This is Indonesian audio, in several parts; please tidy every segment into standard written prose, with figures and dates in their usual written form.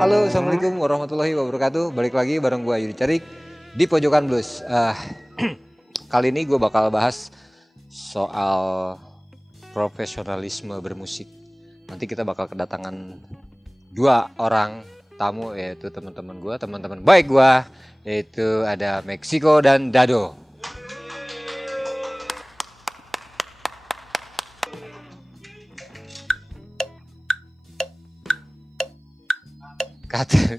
Halo, assalamualaikum warahmatullahi wabarakatuh. Balik lagi bareng gue Yudi Carik di Pojokan Blues. Kali ini gue bakal bahas soal profesionalisme bermusik. Nanti kita bakal kedatangan dua orang tamu, yaitu teman-teman gue, teman-teman baik gue, yaitu ada Meksiko dan Dado. Kata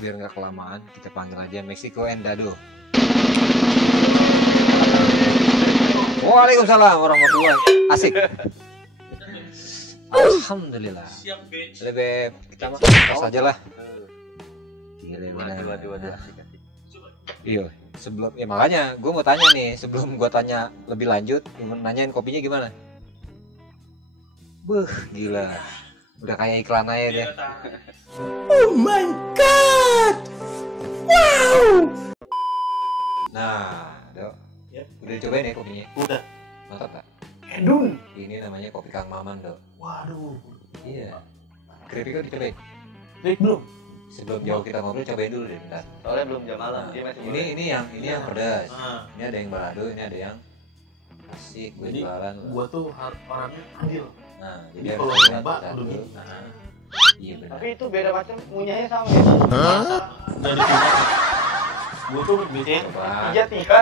biar nggak kelamaan, kita panggil aja Meksiko and Dado. Waalaikumsalam warahmatullahi wabarakatuh. Asik. Alhamdulillah. Lebih kita mah pas aja lah. Iya. Sebelum makanya gue mau tanya nih, sebelum gue tanya lebih lanjut, nanyain kopinya gimana? Gila. Udah kayak iklan aja deh. Oh my god! Wow! Nah, Dok. Yep. Udah dicobain ya kopinya? Udah. Mantap tak? Edun. Ini namanya kopi Kang Maman, Dok. Waduh. Iya. Keripik udah dicobain? Baik belum? Sebelum jauh kita ngobrol, cobain dulu deh bentar. Soalnya belum jam malam, dia masih Ini yang pedas. Nah, Ini ada yang balado, ini ada yang asik, gue Jadi, jualan. gua tuh orangnya adil. Nah, Jadi jadi kalau harus lihat nyoba, satu. udah gitu. Nah, iya benar. Tapi itu beda macam, munyanya sama ya. Udah dipijat. Gua tuh bikin Coba. Pijat tiga.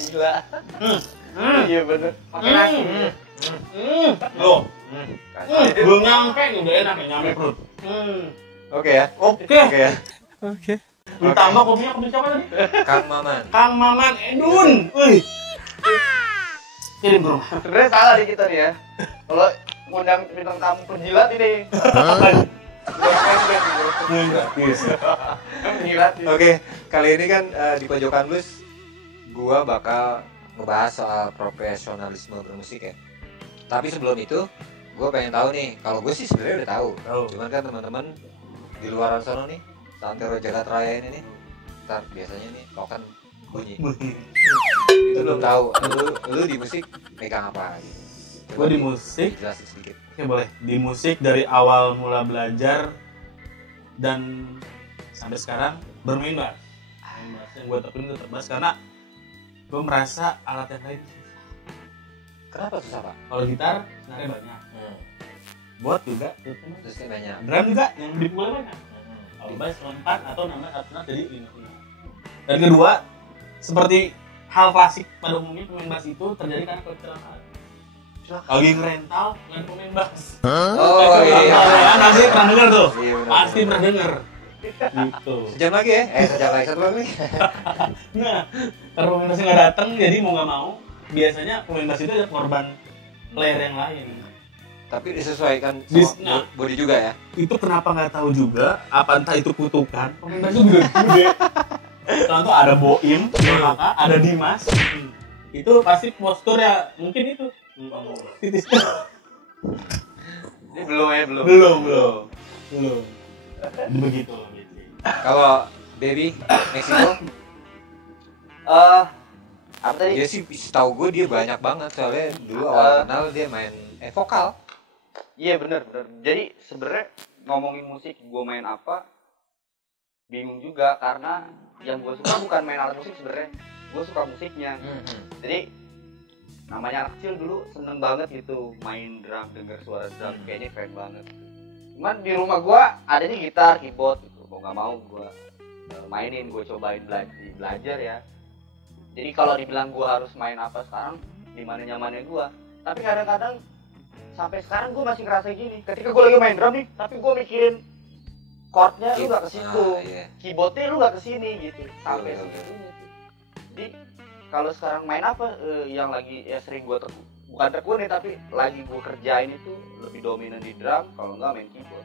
Gila. Iya bener. Pakai nasi. Loh, Kasih. belum nyampe nih, udah enak nih, nyampe perut. Oke ya. Oke. Oke ya. Ditambah kopinya kopi siapa tadi? Kang Maman. Kang Maman Edun. Wih. Kirim ke rumah. Sebenarnya salah nih kita nih ya. Kalau ngundang bintang tamu penjilat ini. Penjilat. Oke, kali ini kan di Pojokan Blues gua bakal ngebahas soal profesionalisme bermusik ya. Tapi sebelum itu, gua pengen tahu nih, kalau gue sih sebenarnya udah tahu. Cuman kan teman-teman di luaran sana nih, Santero Jagat Raya ini nih, ntar biasanya nih token bunyi. Itu belum tahu. Lu di musik megang apa gitu? Coba Gua di musik, jelasin sedikit. oke boleh. Di musik dari awal mula belajar dan sampai sekarang bermain bass. Main bass yang gue tekunin tetap bass karena gue merasa alat yang lain susah. Kenapa susah, Pak? Kalau gitar senarnya banyak, buat juga, Terus ini banyak. drum juga yang dipukul banyak. Kalau bass lompat atau nambah satu not jadi 5. Dan kedua, seperti hal klasik pada umumnya pemain bass itu terjadi karena kecelakaan. Lagi ngerental dengan pemain bass. Oh iya. Nanti pernah denger tuh. Iya, benar. Pasti pernah denger. Gitu. Sejam lagi ya? Sejam lagi, satu lagi. Nah, karena pemain bassnya nggak datang, jadi mau nggak mau, biasanya pemain bass itu ada korban player yang lain. Tapi disesuaikan Nah. sama body juga ya? Itu kenapa nggak tahu juga, apa entah itu kutukan, pemain bass itu gede. Soalnya tuh ada Boim, maka ada Dimas. Itu pasti posturnya mungkin itu. Titis. Ini belum ya, belum. Belum. Begitu. Kalau Baby Meksiko, Apa tadi? dia sih tahu gue dia banyak banget soalnya dulu awal kenal dia main vokal. Iya bener. Jadi sebenarnya ngomongin musik, gue main apa bingung juga karena yang gue suka bukan main alat musik sebenarnya, gue suka musiknya. Jadi namanya anak kecil dulu seneng banget gitu main drum, denger suara drum kayaknya keren banget. Cuman di rumah gue adanya gitar, keyboard gitu, mau nggak mau gue mainin, gue cobain belajar ya. Jadi kalau dibilang gue harus main apa sekarang, di mana nyamannya gue. tapi kadang-kadang sampai sekarang gue masih ngerasa gini. Ketika gue lagi main drum nih, tapi gue mikirin chordnya lu gak ke situ, keyboardnya lu gak ke sini gitu, sampai segitunya sih. Jadi kalau sekarang main apa yang lagi ya sering gue bukan tekuni tapi lagi gue kerjain itu lebih dominan di drum, kalau enggak main keyboard.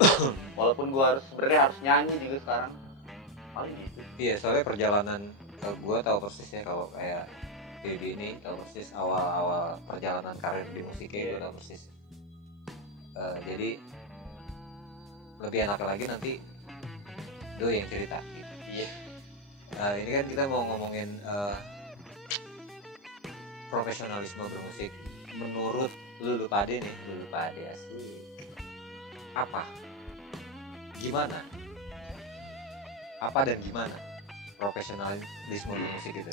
Walaupun gue sebenarnya harus nyanyi juga sekarang, paling gitu. Iya, soalnya perjalanan gue tahu persisnya kalau kayak Baby ini tahu persis awal-awal perjalanan karir di musiknya, gue tahu persis. Jadi lebih enak lagi nanti Do yang cerita gitu. Iya. Ini kan kita mau ngomongin profesionalisme bermusik. Menurut lu pade asli apa? Gimana? Apa dan gimana profesionalisme bermusik itu?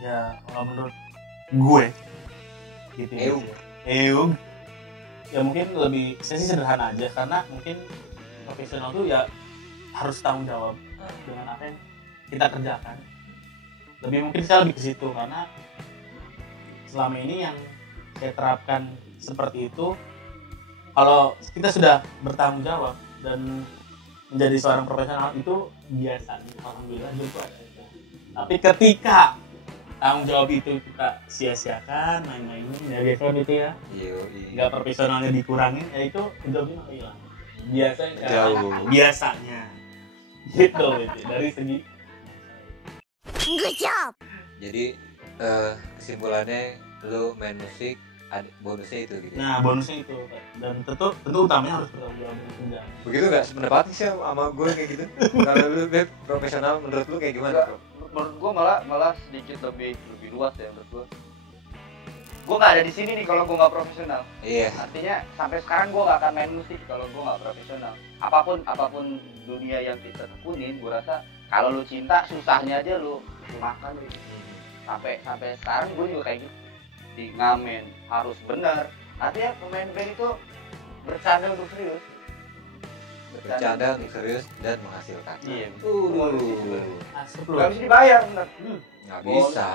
Ya kalau menurut gue gitu ya. Eung. Ya mungkin lebih saya sih sederhana aja, karena mungkin profesional tuh ya harus tanggung jawab dengan apa yang kita kerjakan. Mungkin saya lebih ke situ, karena selama ini yang saya terapkan seperti itu, kalau kita sudah bertanggung jawab dan menjadi seorang profesional itu biasa, alhamdulillah itu ada. Tapi ketika tanggung jawab itu kita sia-siakan, main-mainin ya biasa gitu ya, nggak profesionalnya dikurangin, ya itu jobnya hilang biasanya gitu dari segi. Good job. Jadi kesimpulannya lu main musik ada bonusnya itu gitu. Nah, bonusnya itu, dan tentu utamanya harus bertanggung jawab dengan kerjaan. Begitu nggak sependapat sih sama gue kayak gitu? Kalau lu Beb, profesional menurut lu kayak gimana? Menurut gue malah sedikit lebih luas ya menurut gue. Gue nggak ada di sini nih kalau gue nggak profesional. Iya. Artinya sampai sekarang gue nggak akan main musik kalau gue nggak profesional. Apapun dunia yang kita tekunin, gue rasa kalau lu cinta susahnya aja lu makan gitu. Sampai sekarang gue juga kayak gitu. Di ngamen harus benar. Artinya pemain band itu bercanda untuk serius. Bercanda untuk serius dan menghasilkan. Iya. Gak bisa dibayar benar. Nggak bisa.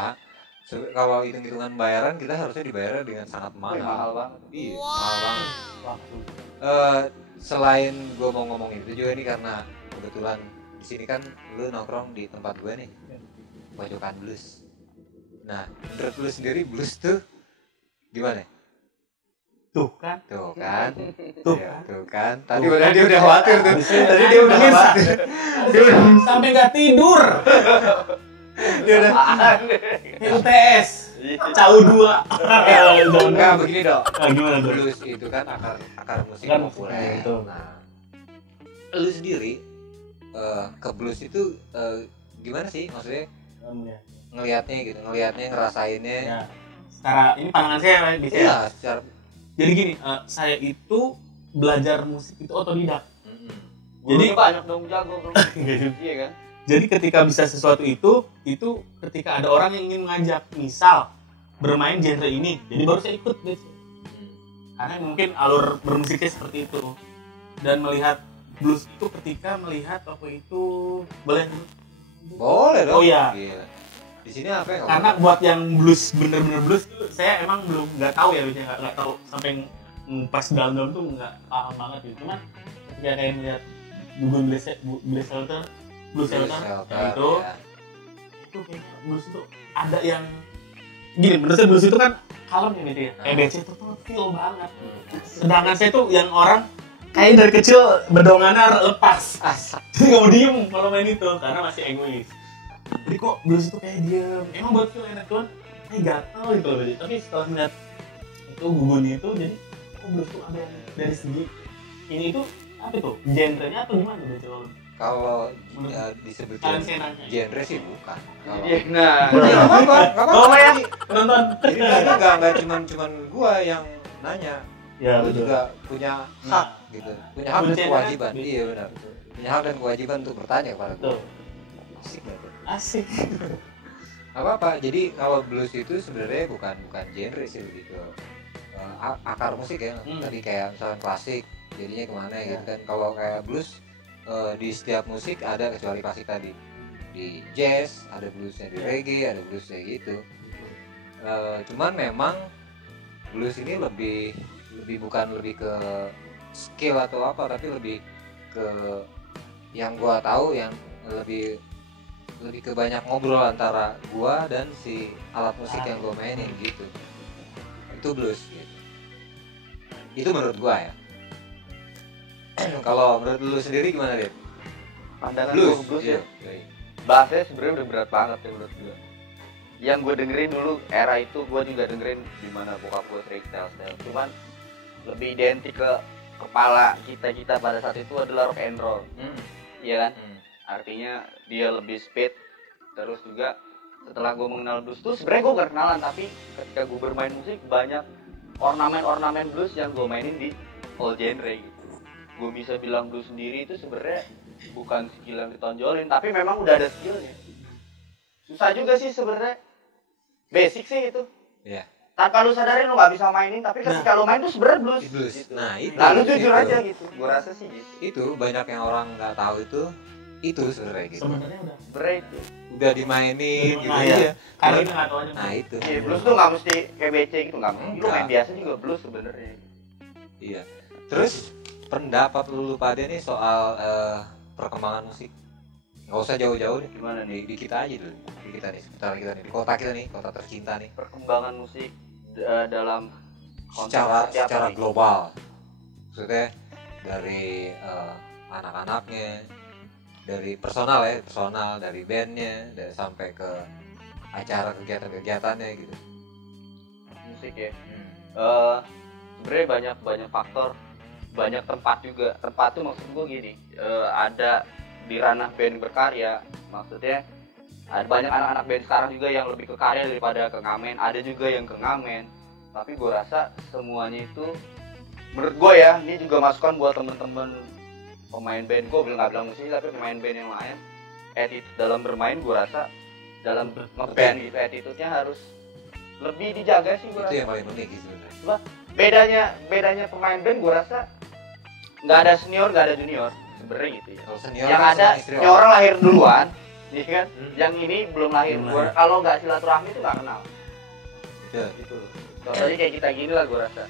Kalau hitung-hitungan bayaran kita harusnya dibayar dengan sangat mahal. Mahal banget. Iya, mahal banget. Selain gue mau ngomong itu juga nih, karena kebetulan di sini kan lu nongkrong di tempat gue nih, pojokan blues. Nah, menurut lu sendiri blues tuh gimana? Tuh kan. Tadi dia udah khawatir tuh. Tadi dia udah khawatir. Sampai nggak tidur. Dia udah UTS. Cau 2. Enggak begini dong. Gimana tuh? Blues itu kan akar musik Kan populer. itu. Nah, lu sendiri ke blues itu gimana sih? Maksudnya ngelihatnya, ngerasainnya. Ya. Secara ini pandangan saya bisa. Iya, secara. Jadi gini, saya itu belajar musik itu otodidak. Jadi banyak dong jago bro. Iya kan? Jadi ketika bisa sesuatu itu ketika ada orang yang ingin mengajak, misal bermain genre ini, jadi baru saya ikut biasanya. Karena mungkin alur bermusiknya seperti itu. Dan melihat blues itu ketika melihat waktu itu boleh dong. Oh iya. Gila. Di sini apa ya? Karena buat yang blues bener-bener blues, saya emang belum nggak tahu ya, biasanya nggak tahu sampai pas dalam tuh nggak paham banget gitu. Cuman ketika kayak melihat Blues Shelter ya itu kayaknya blues itu ada yang gini, menurut saya blues itu kan kalem gitu ya, EBC itu tuh feel banget. Sedangkan saya tuh yang orang kayak dari kecil bedongannya lepas, jadi nggak mau diem kalau main itu karena masih egois. Jadi kok blues itu kayak diem, emang buat feel enak tuh kayak gatel gitu loh. Tapi setelah melihat itu gugunnya itu, jadi kok blues tuh ada dari segi ini itu apa tuh, genrenya atau gimana tuh? Kalau disebutkan genre sih bukan. Nah, nggak apa-apa ya nonton. Jadi nggak cuman gua yang nanya, Ya, lu juga punya hak gitu, punya hak dan kewajiban. Iya benar. Punya hak dan kewajiban untuk bertanya kepada gua. Asik nggak tuh? Asik. Apa? Jadi kalau blues itu sebenarnya bukan genre sih begitu. Akar musik ya. Tadi kayak misalnya klasik, jadinya kemana gitu kan. Kalau kayak blues di setiap musik ada, kecuali klasik tadi. Di jazz ada bluesnya, di reggae ada bluesnya gitu. Cuman memang blues ini lebih bukan lebih ke skill atau apa, tapi lebih ke yang gua tahu yang lebih ke banyak ngobrol antara gua dan si alat musik yang gua mainin gitu. Itu blues gitu. Itu menurut gua ya. Kalau menurut lu sendiri gimana, Dit? Pandangan blues ya. Bahasanya sebenarnya udah berat banget ya menurut gue. Yang gue dengerin dulu era itu gue juga dengerin di mana bokap gue sering style. Cuman lebih identik ke kepala kita pada saat itu adalah rock and roll. Iya kan? Artinya dia lebih speed. Terus juga setelah gue mengenal blues tuh sebenarnya gue gak kenalan, tapi ketika gue bermain musik banyak ornamen blues yang gue mainin di all genre gitu. Gue bisa bilang blues sendiri itu sebenarnya bukan skill yang ditonjolin, tapi memang udah ada skillnya. Susah juga sih sebenarnya, basic sih itu. Iya. Tanpa lu sadarin lu nggak bisa mainin, tapi ketika lu main tuh sebenarnya blues. Gitu. Nah itu. Lalu jujur aja gitu, gue rasa sih gitu. Itu banyak yang orang nggak tahu itu sebenarnya gitu. Sebenarnya udah Break. Udah dimainin gitu ya. Karena kita nggak tahu aja. Nah itu. Iya, blues tuh nggak mesti kayak BC gitu, nggak mesti. Lu Enggak. main biasa juga blues sebenarnya. Iya. Terus pendapat lu pada nih soal perkembangan musik. Nggak usah jauh-jauh deh, Gimana nih? di kita aja dulu. Di kita nih, sekitar kita nih, di kota kita nih, kota tercinta nih. Perkembangan musik dalam Secara global. Maksudnya dari anak-anaknya, dari personal, dari bandnya, dari sampai ke acara kegiatan-kegiatannya gitu. Musik ya. Sebenarnya banyak faktor, banyak tempat juga. Tempat tuh maksud gue gini, ada di ranah band berkarya, maksudnya ada banyak anak-anak band sekarang juga yang lebih ke karya daripada ke ngamen. Ada juga yang ke ngamen, tapi gue rasa semuanya itu menurut gue ya, ini juga masukan buat temen-temen pemain band. Gue nggak bilang musisi, tapi pemain band yang lain, attitude dalam bermain gue rasa dalam ngeband gitu, attitude-nya harus lebih dijaga sih gue Itu rasa. yang paling unik sih sebenarnya. Bedanya pemain band gue rasa nggak ada senior, nggak ada junior sebenarnya gitu ya. Kalau senior Yang kan ada istri ini orang lahir duluan, iya kan? Hmm. Yang ini belum lahir. Belum Gua lahir. kalau nggak silaturahmi itu nggak kenal. Betul. Gitu. Contohnya kayak kita gini lah gue rasa.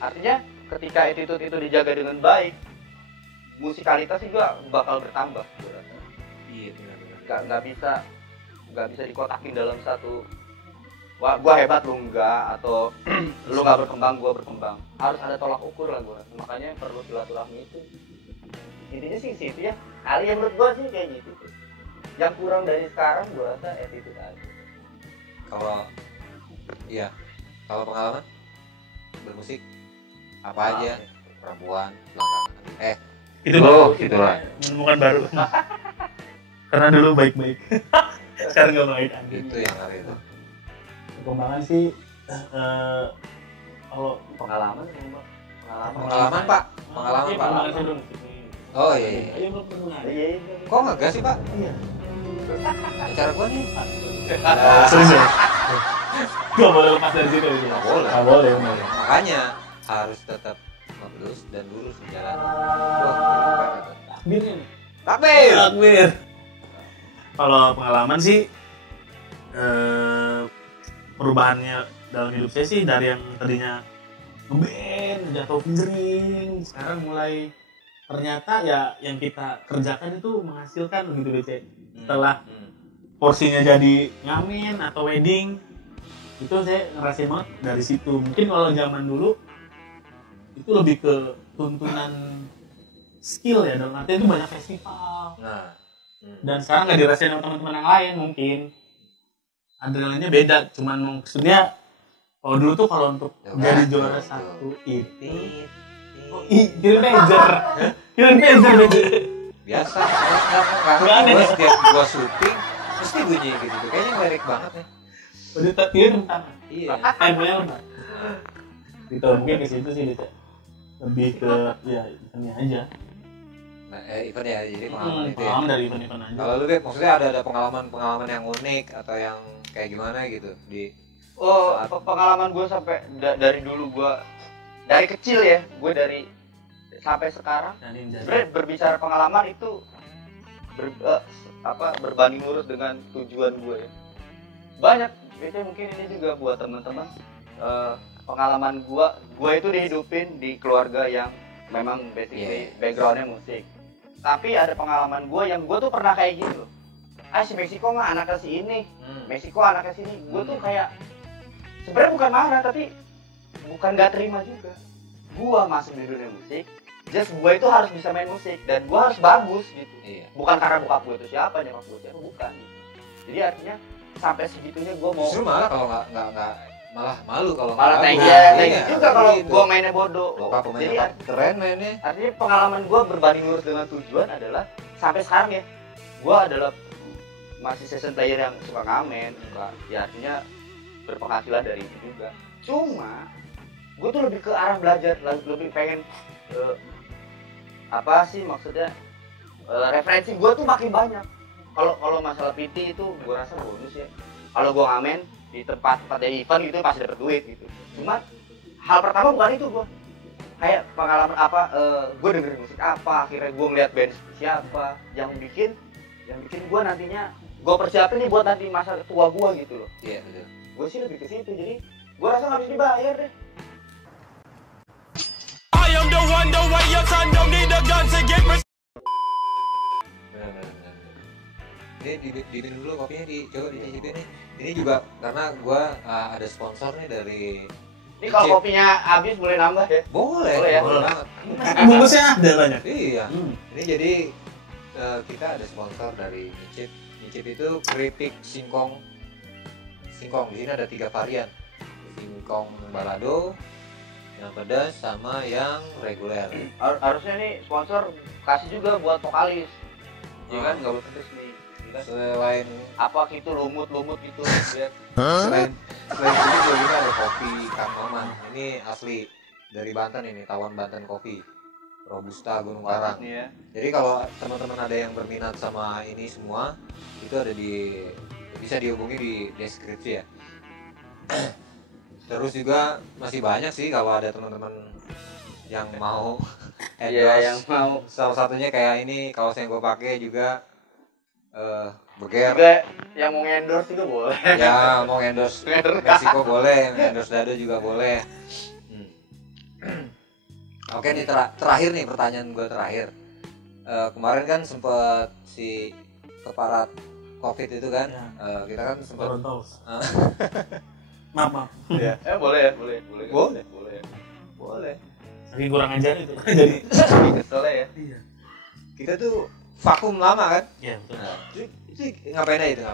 Artinya ketika attitude itu dijaga dengan baik, musikalitas juga bakal bertambah gue rasa. Iya benar. Nggak bisa dikotakin dalam satu. Wah, gua hebat lu enggak, atau lu nggak berkembang, gua berkembang. Harus ada tolak ukur lah gua. Makanya perlu silaturahmi itu. Intinya sih situ ya. Hal yang menurut gua sih kayak gitu. Yang kurang dari sekarang gua rasa attitude aja. Kalau pengalaman bermusik apa aja, perempuan, belakangan. Itu itulah. menemukan baru. Karena dulu baik-baik. Sekarang nggak baik anjing. Itu yang hari itu. Perkembangan sih kalau Pengalaman. Pengalaman Pak, pengalaman Iya, Pak. pengalaman saya belum. Oh iya. Ayo belum pernah. Iya. Kok ngegas sih Pak? Iya. Acara gua nih. Serius ya? Gak boleh lepas dari situ itu. Nggak boleh. Nggak boleh. Makanya harus tetap ngelurus dan lurus di jalan. Wah, keren itu. Takbirnya nih. Takbir. Takbir. Kalau pengalaman sih perubahannya dalam hidup saya sih dari yang tadinya ngeband, jatuh fingering, sekarang mulai ternyata ya yang kita kerjakan itu menghasilkan begitu BC. Setelah porsinya jadi ngamen atau wedding, itu saya ngerasain banget dari situ. Mungkin kalau zaman dulu itu lebih ke tuntunan skill ya, dalam artinya itu banyak festival. Nah. Dan sekarang nggak dirasain sama teman-teman yang lain, mungkin adrenalinnya beda. Cuman maksudnya kalau dulu tuh kalau untuk jadi juara satu itu kira pager Biasa, karena gua setiap gua syuting mesti bunyi gitu. Kayaknya menarik banget ya. udah terakhir tentang Iya. ML gitu. Mungkin ke situ sih bisa lebih ke ya eventnya aja. Nah, event ya, jadi pengalaman itu ya. Pengalaman dari event-event aja. Kalau lu Beb, maksudnya ada pengalaman yang unik atau yang kayak gimana gitu di Pengalaman gue sampai dari dulu gue dari kecil ya, gue dari sampai sekarang. Sebenarnya berbicara pengalaman itu berbanding lurus dengan tujuan gue ya. Banyak, biasanya mungkin ini juga buat teman-teman pengalaman gua itu dihidupin di keluarga yang memang basically backgroundnya musik. Tapi ada pengalaman gua yang gua tuh pernah kayak gitu. Si Meksiko mah anaknya si ini, Meksiko anaknya sini. Gua tuh kayak sebenarnya bukan marah tapi bukan nggak terima juga. Gua masuk di dunia musik, just gua itu harus bisa main musik dan gua harus bagus gitu. Iya. Bukan karena bokap gua itu siapa, nyokap gua siapa, bukan. Jadi artinya sampai segitunya gua mau Justru malah kalau nggak malah malu kalau malah nggak kayak juga kalau gitu. gua mainnya bodoh. Bokap Jadi pemainnya keren mainnya. artinya pengalaman gua berbanding lurus dengan tujuan adalah sampai sekarang ya, gua adalah masih session player yang suka ngamen, ya artinya berpenghasilan dari itu juga. Cuma gue tuh lebih ke arah belajar, lebih pengen apa sih maksudnya referensi gue tuh makin banyak. Kalau masalah PT itu gue rasa bonus ya. Kalau gue ngamen di tempat event gitu pasti dapet duit gitu. Cuma hal pertama bukan itu gue. Kayak pengalaman apa, gue dengerin musik apa, akhirnya gue ngeliat band siapa yang bikin gue nantinya gue persiapin nih buat nanti masa tua gue gitu loh. Iya betul. Gue sih lebih ke situ, jadi gue rasa harus dibayar deh. I am the one, the way your son don't need a gun to get Benar. Ini diminum dulu kopinya, coba dicicipin nih. Ini juga karena gua ada sponsor nih dari. Ini kalau kopinya habis boleh nambah ya? Boleh Boleh ya? banget. Bungkusnya ada banyak. Iya. Ini jadi kita ada sponsor dari Micip. Micip itu keripik singkong. Di sini ada 3 varian. Singkong balado, yang pedas sama yang reguler. Harusnya nih sponsor kasih juga buat vokalis. Iya kan, nggak boleh pedes nih. Selain Apa gitu lumut-lumut gitu. selain ini juga ada kopi Kang Maman. Ini asli dari Banten ini, Tawon Banten Kopi. Robusta Gunung Karang. Nih ya. Jadi kalau teman-teman ada yang berminat sama ini semua, itu ada bisa dihubungi di deskripsi ya. Terus juga masih banyak sih kalau ada teman-teman yang mau Iya, yang mau. Salah satunya kayak ini kaos yang gue pakai juga Beger. Juga yang mau endorse juga boleh. Ya mau endorse Meksiko boleh, endorse Dado juga boleh. Oke nih terakhir nih pertanyaan gue terakhir. Kemarin kan sempet si keparat COVID itu kan, kita kan sempet Maaf. ya. Boleh. Saking kurang ajar itu. Jadi Kesel ya. iya. Kita tuh vakum lama kan. Iya, betul. Nah, itu ngapain aja itu?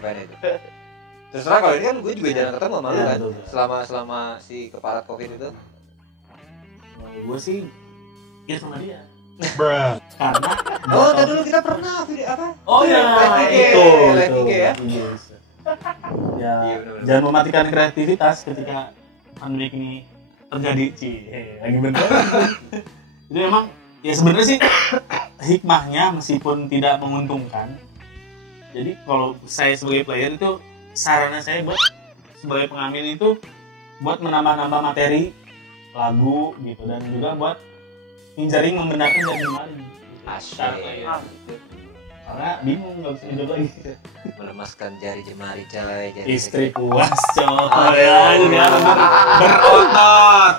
Terserah, kalau ini kan gue juga jarang ketemu sama lu Iya, kan. betul. Selama si keparat COVID itu. Kalau gue sih ya sama dia. Karena Oh, dulu kita pernah video apa? Oh ya, Live IG ya. Ya, Iya, bener-bener. jangan mematikan kreativitas ketika pandemi ini terjadi. Lagi bener. Jadi emang ya sebenarnya sih hikmahnya meskipun tidak menguntungkan. Jadi kalau saya sebagai player itu sarannya saya buat sebagai pengamen itu buat menambah-nambah materi lagu gitu dan juga buat menjaring membenarkan dari kemarin. Asyik. Karena bingung nggak bisa hidup lagi. Melemaskan jari jemari coy. Istri puas coy ya juga berotot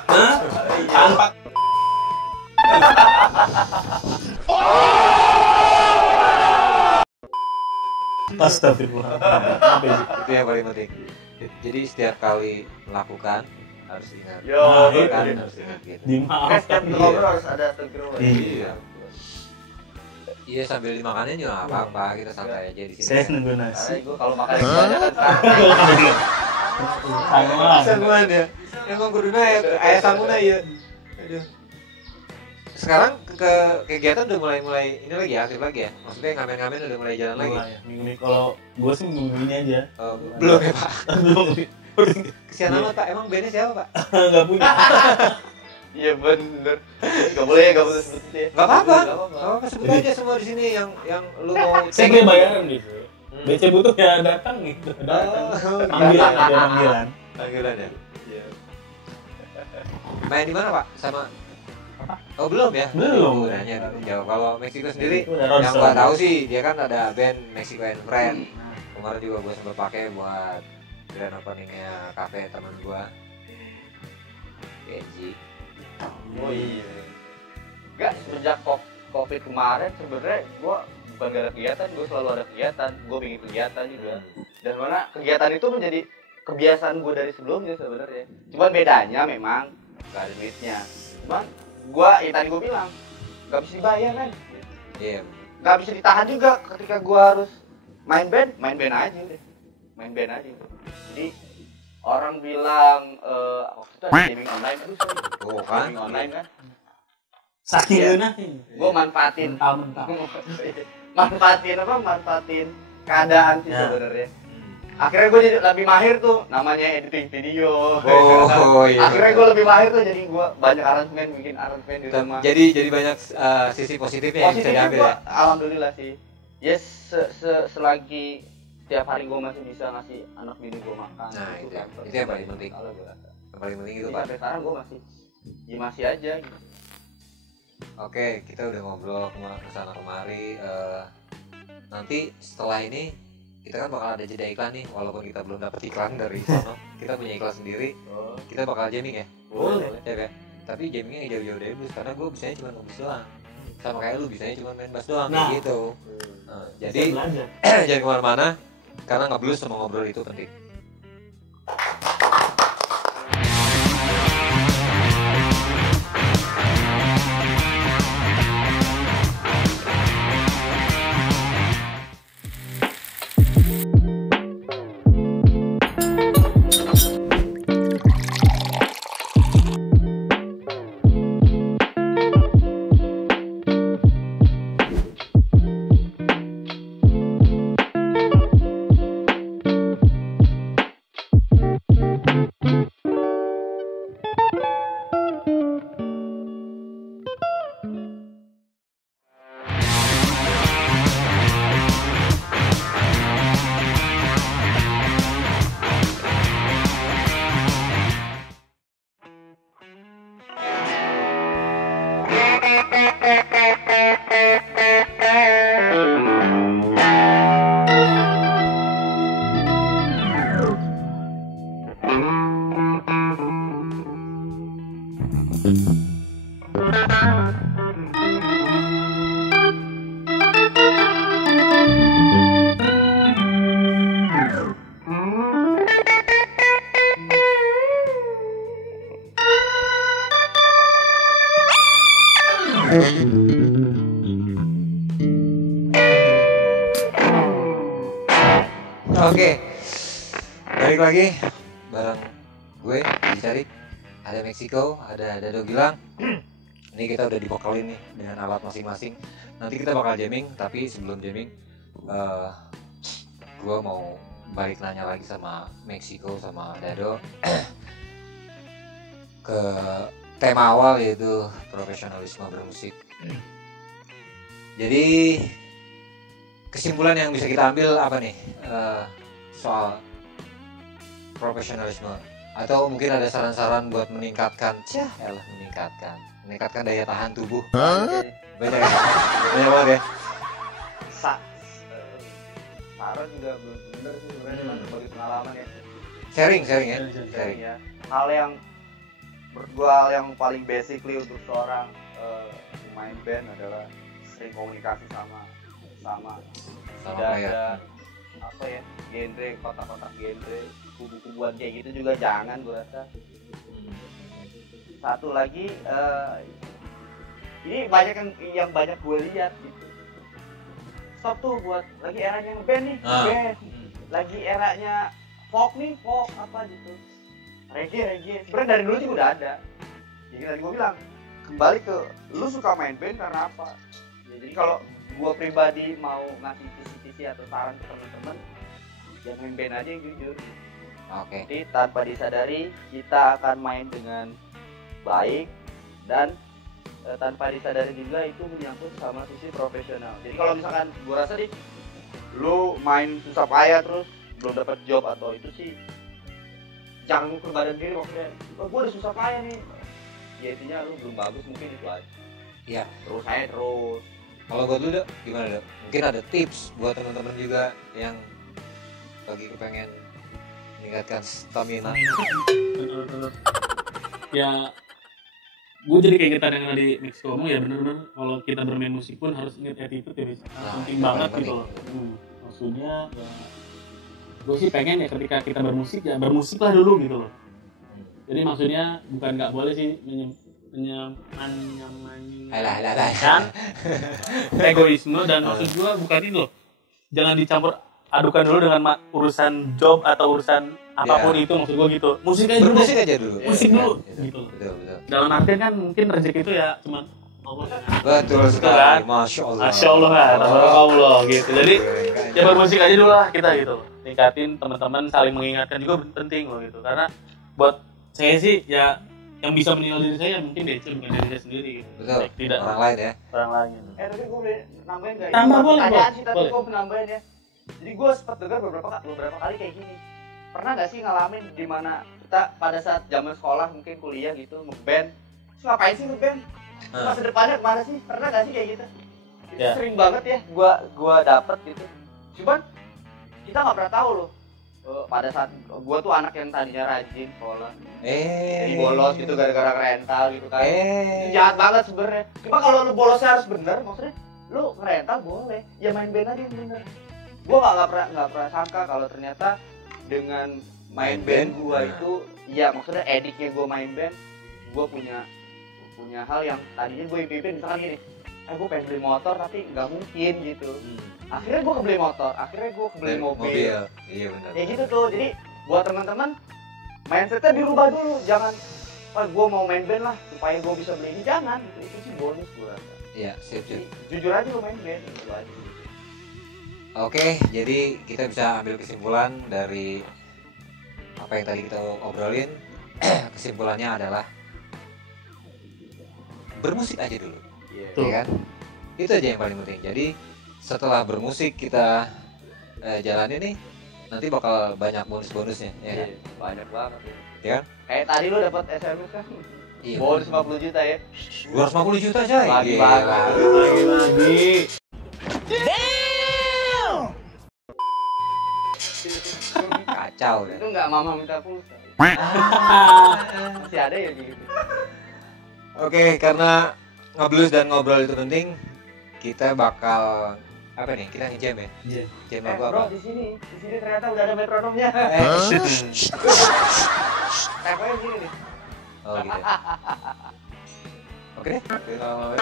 tanpa Astagfirullah. Itu yang paling penting. Jadi setiap kali melakukan harus ingat. Yo, Melakukan iya. harus ingat gitu. Kan setiap Dimaafkan. ngobrol harus ada tegur. Iya. Iya, sambil dimakannya juga nggak apa-apa, kita santai aja di sini. Saya nunggu nasi. Karena gue kalau makan kebanyakan Sama. Sangguan ya. Emang kudunya ayah sanguna ya. Aduh. Sekarang ke kegiatan udah mulai ini lagi ya, aktif lagi ya. Maksudnya ngamen-ngamen udah mulai jalan lagi. Minggu ini kalau gue sih minggu ini aja. Belum ya, Pak. Belum. Kesian amat, Pak. Emang bandnya siapa, Pak? Nggak punya. Iya bener. Gak boleh sebut itu ya. Enggak apa-apa. Gak apa-apa. Enggak apa-apa, sebut aja semua di sini yang lu mau Saya kayak bayaran gitu. BC butuh ya datang gitu. Datang. Panggilan ada panggilan. Panggilan ya. Iya. Main di mana, Pak? Sama Oh, belum ya? Belum. Nanya jauh. Kalau Meksiko sendiri Itu udah yang roadshow. gua tahu sih dia kan ada band Mexico and Friend. Kemarin juga gua sempat pakai buat grand openingnya kafe teman gua. Kenji. Oh iya. Enggak, sejak COVID kemarin sebenarnya gue bukan gak ada kegiatan, gue selalu ada kegiatan, gue bikin kegiatan juga. Dan mana kegiatan itu menjadi kebiasaan gue dari sebelumnya sebenarnya. Cuman bedanya memang gak ada duitnya. Cuman gue, ya tadi gue bilang, gak bisa dibayar kan. Iya. Gak bisa ditahan juga ketika gue harus main band aja deh. Main band aja. Jadi orang bilang waktu itu ada gaming online tuh, Tuh kan. gaming online kan. Saking Iya. enak Gue manfaatin mentah. manfaatin keadaan sih Ya. sebenarnya. Akhirnya gue jadi lebih mahir tuh, namanya editing video. Oh, iya. Akhirnya gue lebih mahir tuh, jadi gue banyak aransemen, bikin aransemen di rumah. Jadi banyak sisi positifnya yang bisa Positifnya diambil gue, ya. alhamdulillah sih. Yes, selagi setiap hari gue masih bisa ngasih anak bini gue makan. Nah, itu kan yang paling penting. Kalau gue rasa. Yang paling penting itu Jadi Pak. sampai sekarang gue masih aja gitu. Oke, kita udah ngobrol kesana kemari. Nanti setelah ini kita kan bakal ada jeda iklan nih, walaupun kita belum dapat iklan dari sono. Kita punya iklan sendiri. Kita bakal jamming ya. Boleh. Ya kan? Tapi jammingnya jauh-jauh dari blues karena gue bisanya cuma ngebis doang. Sama kayak lu bisanya cuma main bass doang Nah. kayak gitu. Jadi Bisa belajar. jangan kemana-mana karena ngeblues sama ngobrol itu penting. Oke, balik lagi bareng gue dicari. Ada Meksiko, ada Dado Gilang. Ini kita udah dibekalin nih dengan alat masing-masing. Nanti kita bakal jamming, tapi sebelum jamming, gue mau balik nanya lagi sama Meksiko sama Dado ke tema awal, yaitu profesionalisme bermusik. Jadi kesimpulan yang bisa kita ambil apa nih soal profesionalisme, atau mungkin ada saran-saran buat meningkatkan daya tahan tubuh? Banyak banget ya. Saran juga belum bener sih sebenarnya, cuma sebagai pengalaman ya. Sharing Ya. Hal yang menurut gua yang paling basically untuk seorang pemain band adalah sering komunikasi sama tidak player. ada apa ya, genre, kotak-kotak genre, kubu-kubuan kayak gitu juga jangan, gua rasa. Satu lagi, ini banyak yang banyak gue lihat gitu. Stop tuh buat lagi eranya ngeband nih, band. Lagi eranya folk nih, folk apa gitu. Reggae. Sebenarnya dari dulu juga udah ada. Jadi tadi gue bilang, kembali ke lu suka main band karena apa? Ya, jadi kalau gue pribadi mau ngasih kisi-kisi atau saran ke teman-teman, ya main band aja yang jujur. Oke. Jadi tanpa disadari kita akan main dengan baik, dan tanpa disadari juga itu menyangkut sama sisi profesional. Jadi kalau misalkan gue rasa nih, lu main susah payah terus belum dapat job atau itu sih, jangan ngukur badan diri maksudnya. Oh, gue udah susah payah nih, ya intinya lu belum bagus, mungkin itu aja. Iya. Terus saya terus. Kalau gue dulu, Dok, gimana, Dok? Mungkin ada tips buat teman-teman juga yang lagi kepengen meningkatkan stamina. Ya gue jadi kayak kita yang tadi Max ngomong ya bener-bener kalau kita bermain musik pun harus ingat attitude ya bisa penting banget gitu loh. Maksudnya ya gue sih pengen ya ketika kita bermusik ya bermusiklah dulu gitu loh. Jadi maksudnya bukan nggak boleh sih menyamakan egoisme dan maksud gue bukan ini loh. Jangan dicampur adukan dulu dengan urusan job atau urusan apapun itu maksud gue gitu. Musik aja dulu. Bermusik aja dulu. Musik dulu gitu. Betul. Dalam artian kan mungkin rezeki itu ya cuma Betul sekali. Masya Allah. Masya Allah kan, Allah gitu. Jadi ya bermusik aja dulu lah kita gitu. Tingkatin teman-teman saling mengingatkan juga penting loh gitu. Karena buat saya sih ya yang bisa menilai diri saya mungkin Deco bukan diri saya sendiri gitu. Betul. Tidak orang lain ya. Orang lain gitu. Tapi gue boleh nambahin nggak? Tambah Ini boleh, pertanyaan sih, tapi boleh. gue nambahin ya. Jadi gue sempat dengar beberapa kali kayak gini. Pernah nggak sih ngalamin di mana kita pada saat zaman sekolah mungkin kuliah gitu ngeband? Terus ngapain sih ngeband? Masa depannya kemana sih? Pernah nggak sih kayak gitu? Itu Ya. sering banget ya. Gua dapet gitu. Cuman kita nggak pernah tahu loh. Pada saat gue tuh anak yang tadinya rajin sekolah, jadi bolos gitu gara-gara rental gitu kan. Itu jahat banget sebenarnya. Cuma kalau lu bolosnya harus bener, maksudnya lu ngerental boleh, ya main band aja yang bener. Gue nggak pernah sangka kalau ternyata dengan main band gue itu, ya maksudnya ediknya gue main band, gue punya hal yang tadinya gue impiin misalkan gini, gue pengen beli motor tapi nggak mungkin gitu. Akhirnya gue kebeli motor, akhirnya gue kebeli mobil. Iya benar. Ya gitu tuh, jadi buat teman-teman mindsetnya dirubah dulu, jangan gue mau main band lah supaya gue bisa beli ini, jangan gitu. Itu sih bonus gue rasa. Iya, sip. Jujur aja lo main band gitu aja. Oke, jadi kita bisa ambil kesimpulan dari apa yang tadi kita obrolin. Kesimpulannya adalah bermusik aja dulu, ya kan? Itu aja yang paling penting. Jadi setelah bermusik kita jalanin nih, nanti bakal banyak bonus-bonusnya, ya kan? Banyak banget Ya kan? kayak tadi lo dapat SMS kan Iya. bonus 50 juta ya. 250 juta coy. Lagi Gila. Kacau deh. Itu nggak mama minta pulsa. Masih ada ya gitu. Oke, karena ngeblues dan ngobrol itu penting, kita bakal apa nih? Kita ngejam ya? Iya. Jam lagu Bro, apa? di sini ternyata udah ada metronomnya. Temponya gini nih. Oh gitu. Oke deh. Kita mulai.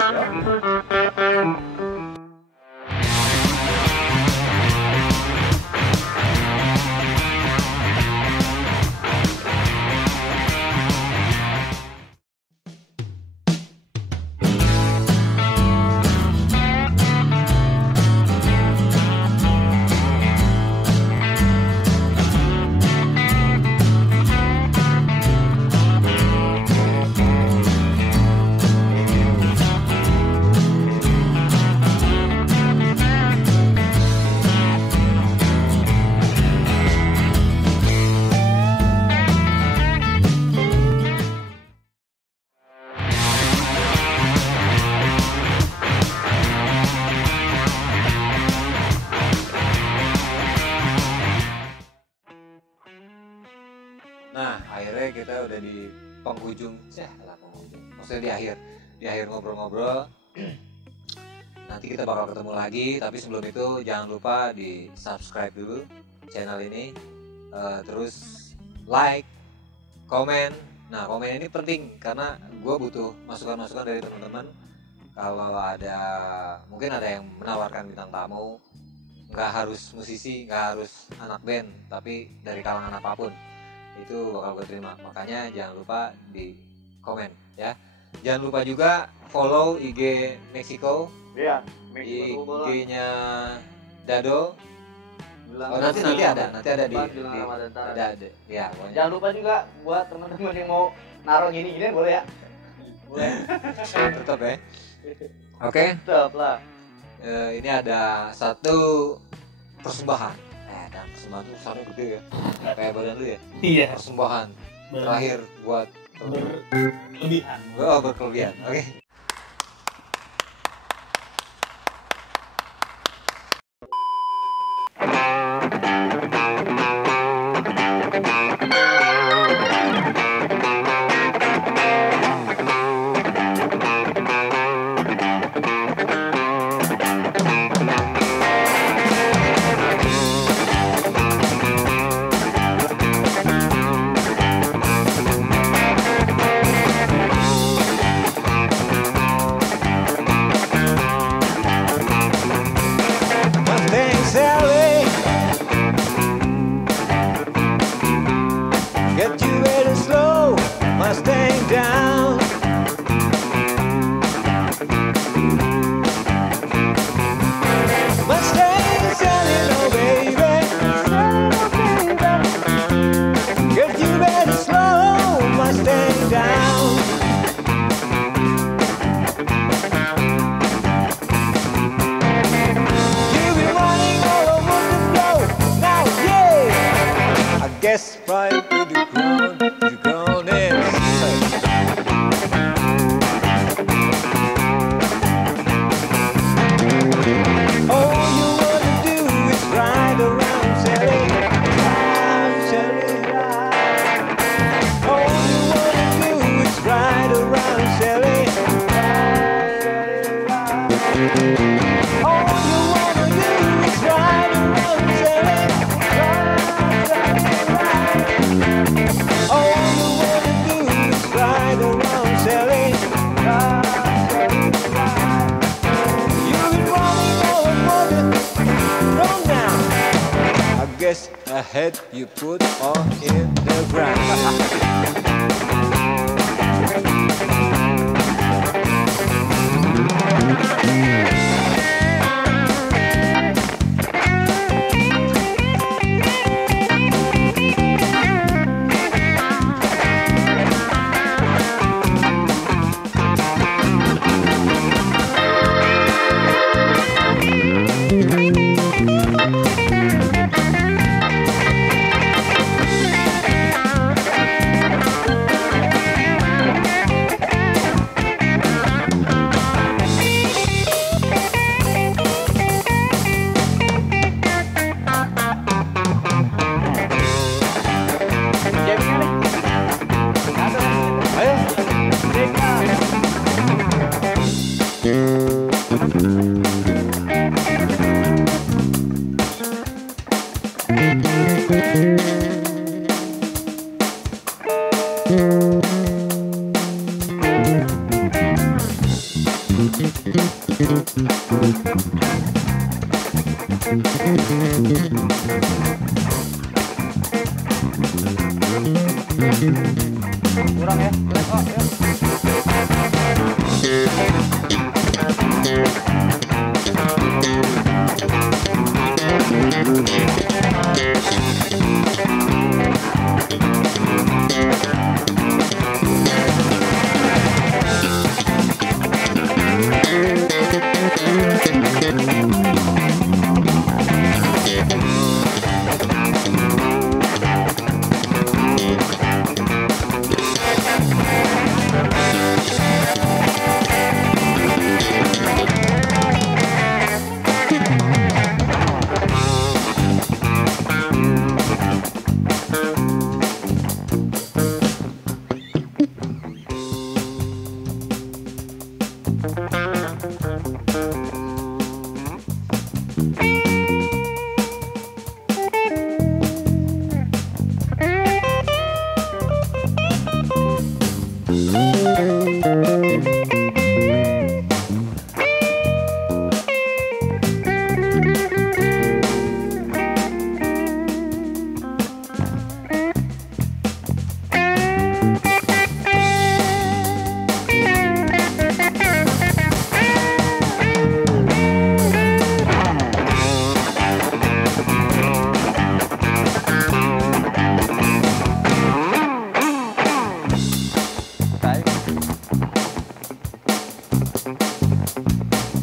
Nah, akhirnya kita udah di penghujung, maksudnya di akhir ngobrol-ngobrol. Nanti kita bakal ketemu lagi, tapi sebelum itu jangan lupa di subscribe dulu channel ini, terus like, komen. Nah, komen ini penting karena gue butuh masukan-masukan dari teman-teman. Kalau mungkin ada yang menawarkan bintang tamu, nggak harus musisi, nggak harus anak band, tapi dari kalangan apapun itu bakal gue terima. Makanya jangan lupa di komen ya. Jangan lupa juga follow IG Meksiko, Iya, IG-nya Dado. Nanti ada di ada ya. Jangan lupa juga buat teman-teman yang mau naruh gini-gini boleh ya. Boleh. Tetap ya. Oke. Tetap lah. Ini ada satu persembahan. Dan persembahan itu kesannya gede ya. Kayak badan lu ya. Iya. Persembahan terakhir buat Berlebihan. berkelebihan. Oke. guess right to the ground and all you wanna do is ride around, Sally, Sally, ride. All you wanna do is ride around, Sally, Sally, ride. All you wanna do is ride around, Sally, all you wanna do is ride around, Sally, you've been running all over from now. I guess I had you put on in the ground. Kurang ya? Oh, ya.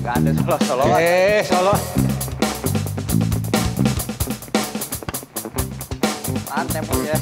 Gak ada solo-soloan. Solo. Tahan tempo ya.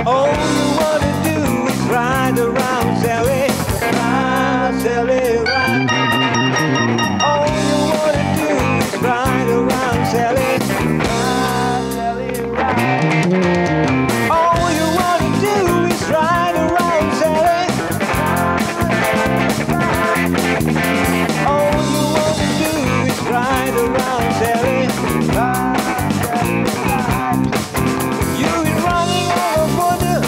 All you wanna do is ride around, Sally, Sally, ride. All you wanna do is ride around, Sally, Sally, ride. All you wanna do is ride around, Sally. All you wanna do is ride around, Sally. You've been running all over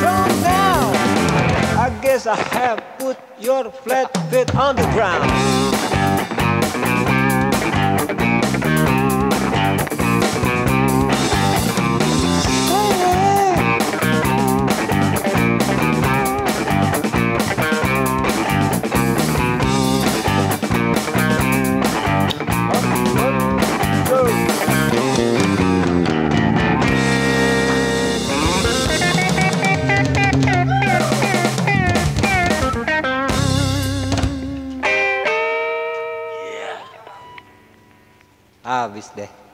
from now. I guess I have put your flat feet on the ground. habis deh.